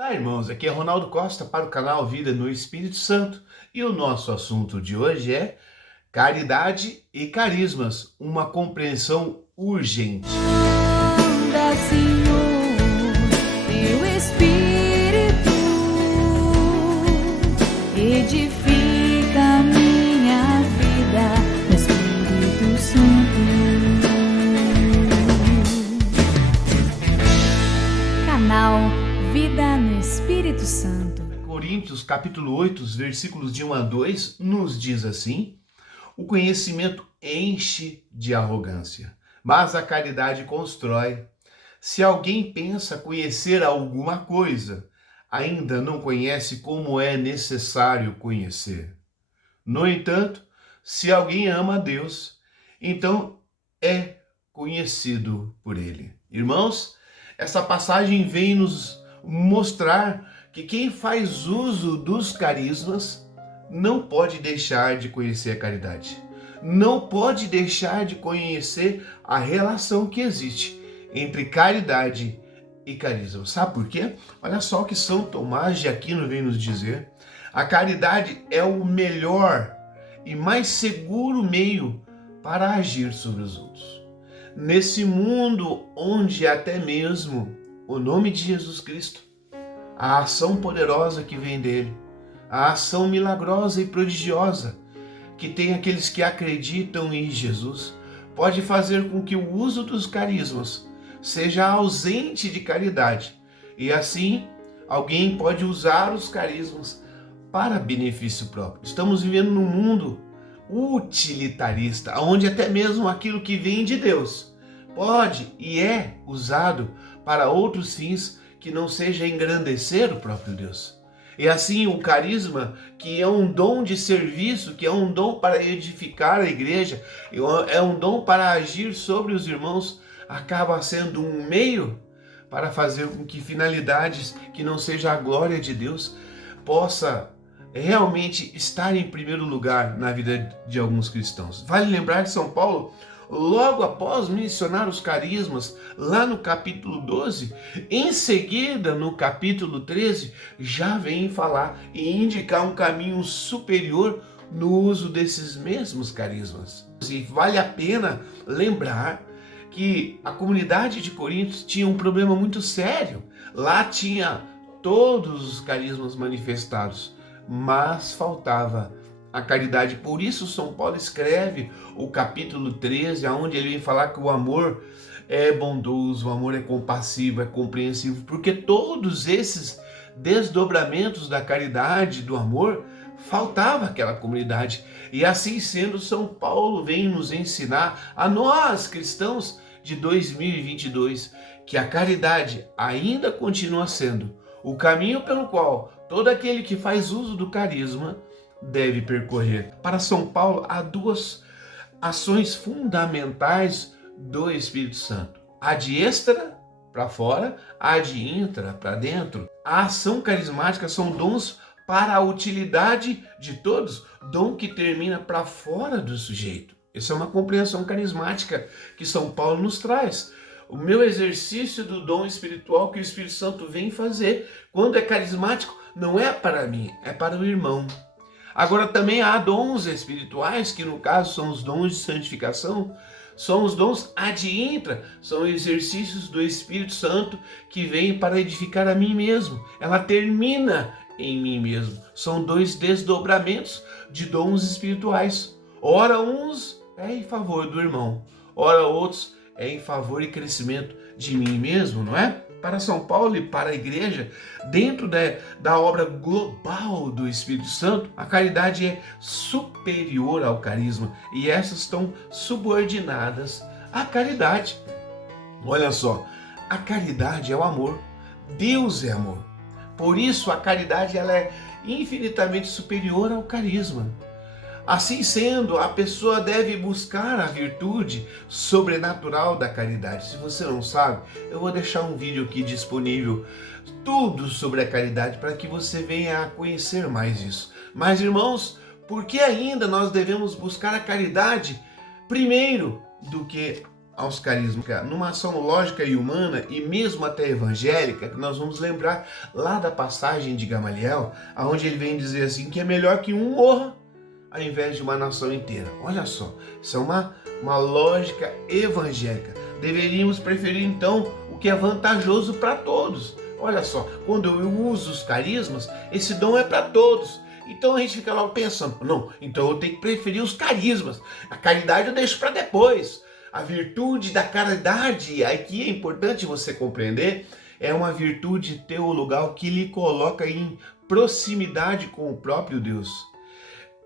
Tá, irmãos, aqui é Ronaldo Costa para o canal Vida no Espírito Santo e o nosso assunto de hoje é caridade e carismas, uma compreensão urgente. Manda, Senhor, teu Espírito, edifica a minha vida no Espírito Santo. Canal Vida no Espírito Santo. Coríntios capítulo 8, versículos de 1 a 2, nos diz assim: o conhecimento enche de arrogância, mas a caridade constrói. Se alguém pensa conhecer alguma coisa, ainda não conhece como é necessário conhecer. No entanto, se alguém ama a Deus, então é conhecido por ele. Irmãos, essa passagem vem nos mostrar que quem faz uso dos carismas não pode deixar de conhecer a caridade. Não pode deixar de conhecer a relação que existe entre caridade e carisma. Sabe por quê? Olha só o que São Tomás de Aquino vem nos dizer. A caridade é o melhor e mais seguro meio para agir sobre os outros. Nesse mundo onde até mesmo o nome de Jesus Cristo, a ação poderosa que vem dele, a ação milagrosa e prodigiosa que tem aqueles que acreditam em Jesus, pode fazer com que o uso dos carismas seja ausente de caridade. E assim, alguém pode usar os carismas para benefício próprio. Estamos vivendo num mundo utilitarista, onde até mesmo aquilo que vem de Deus pode e é usado para outros fins que não seja engrandecer o próprio Deus. E assim o carisma, que é um dom de serviço, que é um dom para edificar a igreja, é um dom para agir sobre os irmãos, acaba sendo um meio para fazer com que finalidades que não seja a glória de Deus possa realmente estar em primeiro lugar na vida de alguns cristãos. Vale lembrar que São Paulo, logo após mencionar os carismas, lá no capítulo 12, em seguida, no capítulo 13, já vem falar e indicar um caminho superior no uso desses mesmos carismas. E vale a pena lembrar que a comunidade de Corinto tinha um problema muito sério. Lá tinha todos os carismas manifestados, mas faltava a caridade. Por isso São Paulo escreve o capítulo 13, onde ele vem falar que o amor é bondoso, o amor é compassivo, é compreensivo, porque todos esses desdobramentos da caridade, do amor, faltava àquela comunidade. E assim sendo, São Paulo vem nos ensinar a nós, cristãos de 2022, que a caridade ainda continua sendo o caminho pelo qual todo aquele que faz uso do carisma deve percorrer. Para São Paulo, há duas ações fundamentais do Espírito Santo: a de extra para fora, a de intra para dentro. A ação carismática são dons para a utilidade de todos, dom que termina para fora do sujeito. Essa é uma compreensão carismática que São Paulo nos traz. O meu exercício do dom espiritual que o Espírito Santo vem fazer, quando é carismático, não é para mim, é para o irmão. Agora também há dons espirituais, que no caso são os dons de santificação, são os dons ad intra, são exercícios do Espírito Santo que vêm para edificar a mim mesmo. Ela termina em mim mesmo. São dois desdobramentos de dons espirituais. Ora uns é em favor do irmão, ora outros é em favor e crescimento de mim mesmo, não é? Para São Paulo e para a igreja, dentro da obra global do Espírito Santo, a caridade é superior ao carisma e essas estão subordinadas à caridade. Olha só, a caridade é o amor, Deus é amor. Por isso a caridade ela é infinitamente superior ao carisma. Assim sendo, a pessoa deve buscar a virtude sobrenatural da caridade. Se você não sabe, eu vou deixar um vídeo aqui disponível, tudo sobre a caridade, para que você venha a conhecer mais isso. Mas, irmãos, por que ainda nós devemos buscar a caridade primeiro do que aos carismas, numa ação lógica e humana e mesmo até evangélica, que nós vamos lembrar lá da passagem de Gamaliel, onde ele vem dizer assim, que é melhor que um morra ao invés de uma nação inteira. Olha só, isso é uma lógica evangélica. Deveríamos preferir então o que é vantajoso para todos. Olha só, quando eu uso os carismas, esse dom é para todos. Então a gente fica lá pensando, não, então eu tenho que preferir os carismas. A caridade eu deixo para depois. A virtude da caridade, aqui é importante você compreender, é uma virtude teologal que lhe coloca em proximidade com o próprio Deus.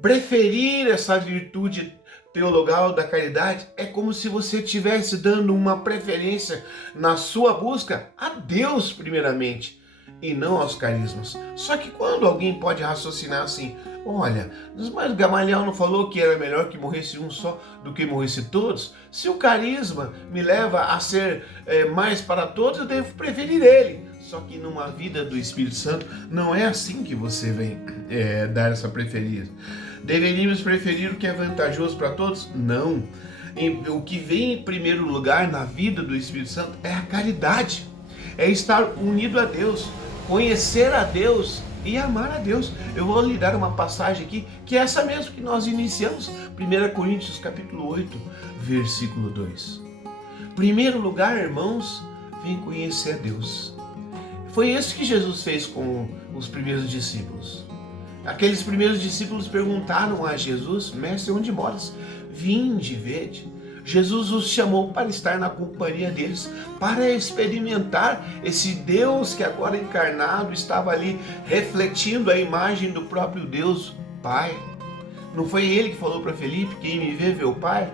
Preferir essa virtude teologal da caridade é como se você estivesse dando uma preferência na sua busca a Deus primeiramente e não aos carismas. Só que quando alguém pode raciocinar assim, olha, mas Gamaliel não falou que era melhor que morresse um só do que morresse todos? Se o carisma me leva a ser mais para todos, eu devo preferir ele. Só que numa vida do Espírito Santo não é assim que você vem dar essa preferência. Deveríamos preferir o que é vantajoso para todos? Não. O que vem em primeiro lugar na vida do Espírito Santo é a caridade. É estar unido a Deus, conhecer a Deus e amar a Deus. Eu vou lhe dar uma passagem aqui, que é essa mesmo que nós iniciamos. 1 Coríntios capítulo 8, versículo 2. Primeiro lugar, irmãos, vem conhecer a Deus. Foi isso que Jesus fez com os primeiros discípulos. Aqueles primeiros discípulos perguntaram a Jesus, mestre, onde moras? Vinde, vede. Jesus os chamou para estar na companhia deles, para experimentar esse Deus que agora encarnado estava ali refletindo a imagem do próprio Deus Pai. Não foi ele que falou para Felipe, quem me vê, vê o Pai?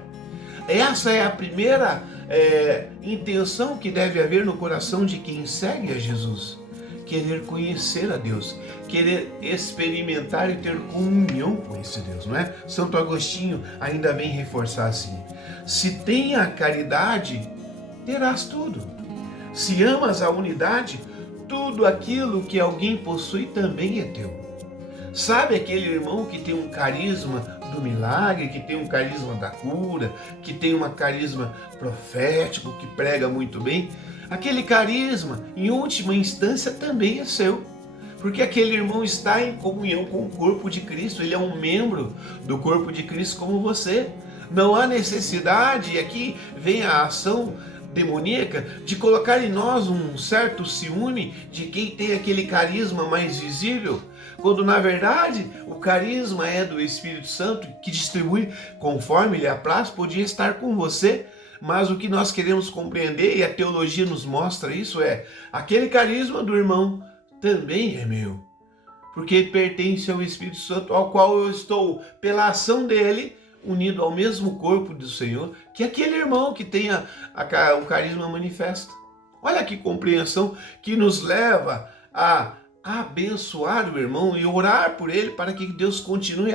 Essa é a primeira intenção que deve haver no coração de quem segue a Jesus. Querer conhecer a Deus, querer experimentar e ter comunhão com esse Deus, não é? Santo Agostinho ainda vem reforçar assim: se tem a caridade, terás tudo. Se amas a unidade, tudo aquilo que alguém possui também é teu. Sabe aquele irmão que tem um carisma do milagre, que tem um carisma da cura, que tem um carisma profético, que prega muito bem? Aquele carisma, em última instância, também é seu. Porque aquele irmão está em comunhão com o corpo de Cristo, ele é um membro do corpo de Cristo como você. Não há necessidade, e aqui vem a ação demoníaca, de colocar em nós um certo ciúme de quem tem aquele carisma mais visível, quando na verdade o carisma é do Espírito Santo, que distribui conforme lhe apraz. Podia estar com você, mas o que nós queremos compreender, e a teologia nos mostra isso, é aquele carisma do irmão também é meu, porque pertence ao Espírito Santo, ao qual eu estou, pela ação dele, unido ao mesmo corpo do Senhor, que aquele irmão que tenha o carisma manifesto. Olha que compreensão que nos leva a abençoar o irmão e orar por ele para que Deus continue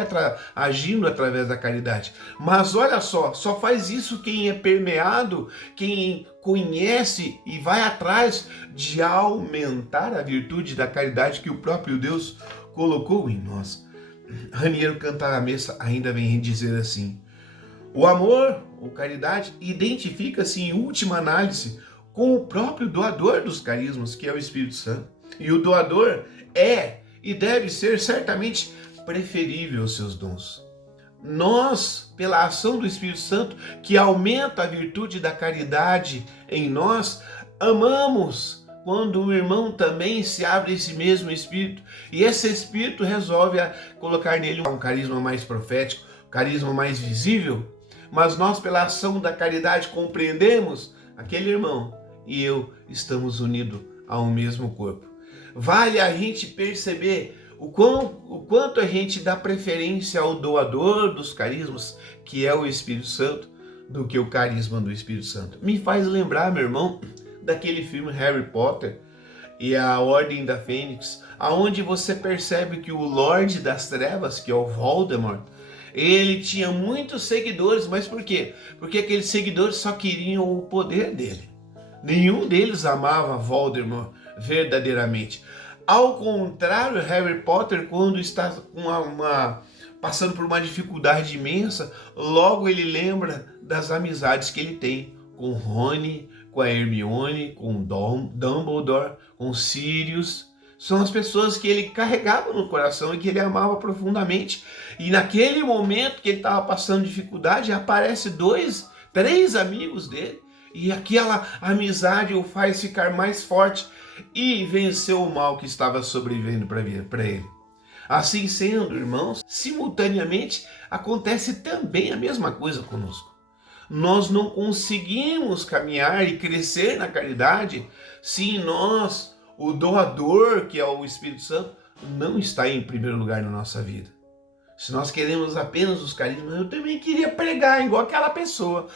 agindo através da caridade. Mas olha só faz isso quem é permeado, quem conhece e vai atrás de aumentar a virtude da caridade que o próprio Deus colocou em nós. Raniero Cantalamessa ainda vem dizer assim: o amor, ou caridade, identifica-se em última análise com o próprio doador dos carismas, que é o Espírito Santo. E o doador é e deve ser certamente preferível aos seus dons. Nós, pela ação do Espírito Santo, que aumenta a virtude da caridade em nós, amamos quando o irmão também se abre a esse mesmo Espírito, e esse Espírito resolve colocar nele um carisma mais profético, um carisma mais visível. Mas nós, pela ação da caridade, compreendemos aquele irmão e eu estamos unidos ao mesmo corpo. Vale a gente perceber o quanto a gente dá preferência ao doador dos carismas, que é o Espírito Santo, do que o carisma do Espírito Santo. Me faz lembrar, meu irmão, daquele filme Harry Potter e a Ordem da Fênix, aonde você percebe que o Lorde das Trevas, que é o Voldemort, ele tinha muitos seguidores. Mas por quê? Porque aqueles seguidores só queriam o poder dele. Nenhum deles amava Voldemort verdadeiramente. Ao contrário, Harry Potter, quando está passando por uma dificuldade imensa, logo ele lembra das amizades que ele tem com Rony, com a Hermione, com Dumbledore, com Sirius. São as pessoas que ele carregava no coração e que ele amava profundamente. E naquele momento que ele estava passando dificuldade, aparece 2, 3 amigos dele. E aquela amizade o faz ficar mais forte e vencer o mal que estava sobrevivendo para ele. Assim sendo, irmãos, simultaneamente acontece também a mesma coisa conosco. Nós não conseguimos caminhar e crescer na caridade se nós, o doador, que é o Espírito Santo, não está em primeiro lugar na nossa vida. Se nós queremos apenas os carismas, eu também queria pregar igual aquela pessoa.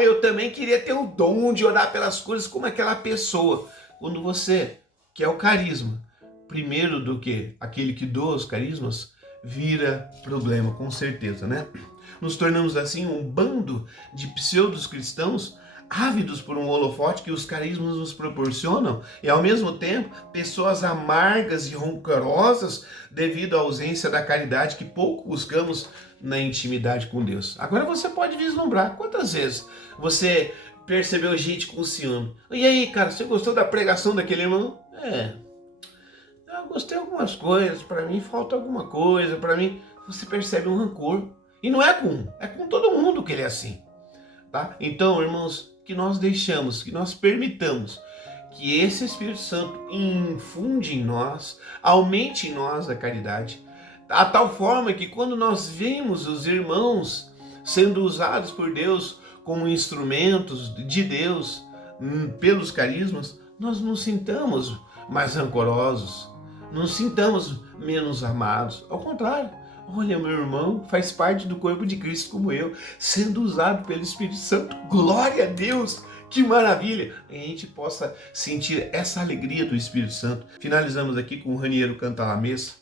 Eu também queria ter o dom de orar pelas coisas como aquela pessoa. Quando você quer o carisma, primeiro do que aquele que doa os carismas, vira problema, com certeza, né? Nos tornamos assim um bando de pseudos cristãos ávidos por um holofote que os carismas nos proporcionam e, ao mesmo tempo, pessoas amargas e rancorosas devido à ausência da caridade que pouco buscamos na intimidade com Deus. Agora você pode vislumbrar quantas vezes você percebeu gente com ciúme. E aí, cara, você gostou da pregação daquele irmão? Eu gostei de algumas coisas, para mim falta alguma coisa, para mim você percebe um rancor. E não é com todo mundo que ele é assim. Tá? Então, irmãos, que nós deixamos, que nós permitamos que esse Espírito Santo infunde em nós, aumente em nós a caridade, a tal forma que quando nós vemos os irmãos sendo usados por Deus como instrumentos de Deus pelos carismas, nós não sintamos mais rancorosos, não sintamos menos amados. Ao contrário, olha, meu irmão faz parte do corpo de Cristo como eu, sendo usado pelo Espírito Santo. Glória a Deus! Que maravilha! A gente possa sentir essa alegria do Espírito Santo. Finalizamos aqui com o Raniero Canta La Messa.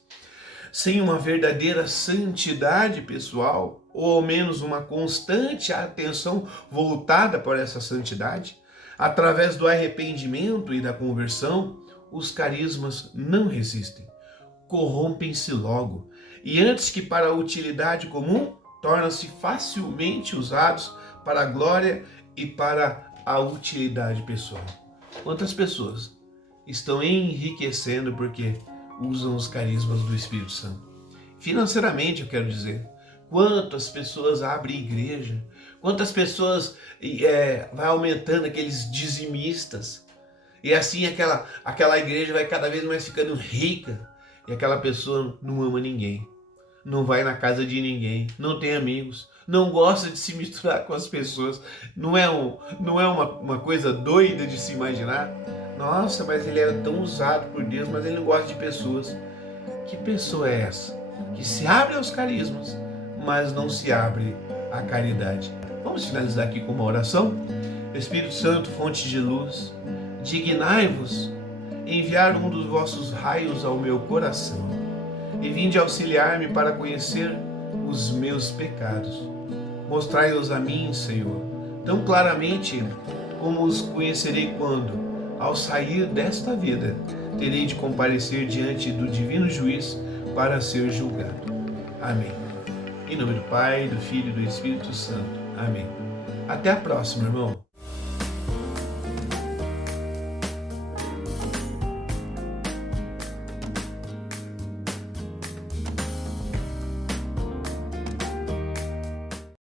Sem uma verdadeira santidade pessoal, ou ao menos uma constante atenção voltada para essa santidade, através do arrependimento e da conversão, os carismas não resistem, corrompem-se logo, e antes que para a utilidade comum, tornam-se facilmente usados para a glória e para a utilidade pessoal. Quantas pessoas estão enriquecendo porque usam os carismas do Espírito Santo? Financeiramente, eu quero dizer. Quantas pessoas abrem igreja? Quantas pessoas vai aumentando aqueles dizimistas? E assim aquela igreja vai cada vez mais ficando rica. E aquela pessoa não ama ninguém, não vai na casa de ninguém, não tem amigos, não gosta de se misturar com as pessoas. Não é uma coisa doida de se imaginar? Nossa, mas ele é tão usado por Deus, mas ele não gosta de pessoas. Que pessoa é essa? Que se abre aos carismas, mas não se abre à caridade. Vamos finalizar aqui com uma oração? Espírito Santo, fonte de luz, dignai-vos enviar um dos vossos raios ao meu coração e vinde auxiliar-me para conhecer os meus pecados. Mostrai-os a mim, Senhor, tão claramente como os conhecerei quando, ao sair desta vida, terei de comparecer diante do divino juiz para ser julgado. Amém. Em nome do Pai, do Filho e do Espírito Santo. Amém. Até a próxima, irmão.